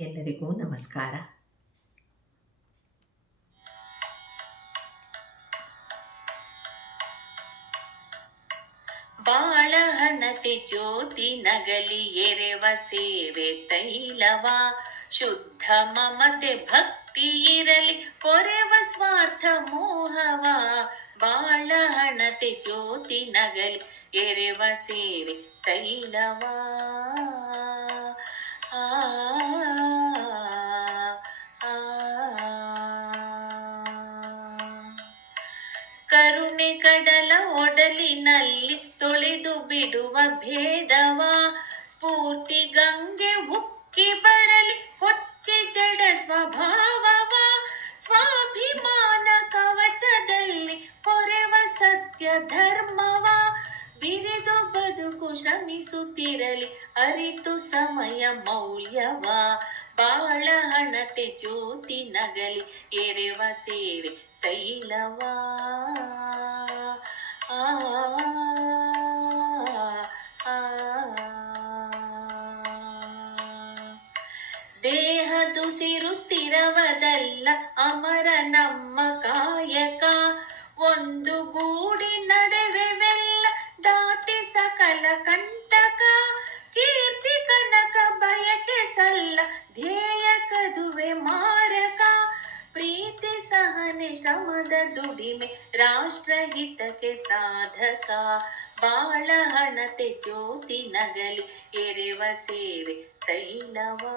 ಎಲ್ಲರಿಗೂ ನಮಸ್ಕಾರ ಬಾಳಹಣತೆ ಜ್ಯೋತಿ ನಗಲಿ ಎರೆವ ಸೇವೆ ತೈಲವ, ಶುದ್ಧ ಮಮತೆ ಭಕ್ತಿ ಇರಲಿ, ಪೊರೆವ ಸ್ವಾರ್ಥ ಮೋಹವ ಬಾಳಹಣತೆ ಜ್ಯೋತಿ ನಗಲಿ ಎರೆವ ಸೇವೆ ತೈಲವ. ಕರುಣೆ ಕಡಲ ಒಡಲಿನಲ್ಲಿ ತೊಳೆದು ಬಿಡುವ ಭೇದವ? ಸ್ಫೂರ್ತಿ ಗಂಗೆ ಉಕ್ಕಿ ಬರಲಿ, ಕೊಚ್ಚಿ ಜಡ ಸ್ವಭಾವವ? ಸ್ವಾಭಿಮಾನ ಕವಚದಲ್ಲಿ ಪೊರೆವ ಸತ್ಯ ಧರ್ಮವ? ಬಿರಿದು ಬದುಕು ಶ್ರಮಿಸುತ್ತಿರಲಿ ಅರಿತು ಸಮಯ ಮೌಲ್ಯವ? ಬಾಳ ಹಣತೆ ಜ್ಯೋತಿ ನಗಲಿ ಎರೆವ ಸೇವೆ ತೈಲವ? ಆ, ದೇಹದುಸಿರು ಸ್ಥಿರವದಲ್ಲ ಅಮರ ನಮ್ಮ ಕಾಯಕ. ಒಂದು ಗೂಡಿ ಕಂಟಕ, ಕೀರ್ತಿ ಕನಕ, ಬಯಕೆ ಸಲ್ಲ, ಧ್ಯೇಯ ಕದುವೆ ಮಾರಕ, ಪ್ರೀತಿ ಸಹನೆ, ಶ್ರಮದ ದುಡಿಮೆ ರಾಷ್ಟ್ರಹಿತಕ್ಕೆ ಸಾಧಕ, ಬಾಳ ಹಣತೆ ಜ್ಯೋತಿ ನಗಲಿ, ಎರೆವ ಸೇವೆ ತೈಲವಾ.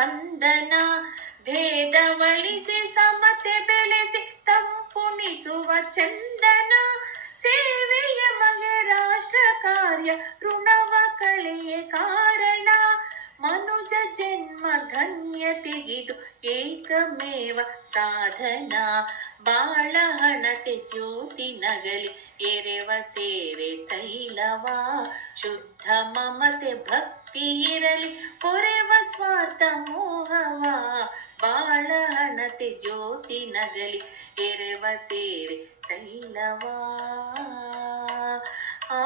ಸ್ಪಂದನ ಭೇದವಳಿಸಿ ಸಮತೆ ಬೆಳೆಸಿ ತಂಪುಣಿಸುವ ಚಂದನ ಸೇವೆಯ ಮಗೆ ರಾಷ್ಟ್ರ ಕಾರ್ಯ ಸಾಧನ ಬಾಳ ಹಣತೆ ಜ್ಯೋತಿ ನಗಲಿ ಎರೆವ ಸೇವೆ ತೈಲವಾ ಶುದ್ಧ ಮಮತೆ ಭಕ್ತಿ ಇರಲಿ ಪೊರೆವ ಸ್ವಾರ್ಥ ಮೋಹವ ಬಾಳ ಹಣತೆ ಜ್ಯೋತಿ ನಗಲಿ ಎರೆವ ಸೇವೆ ತೈಲವಾ. ಆ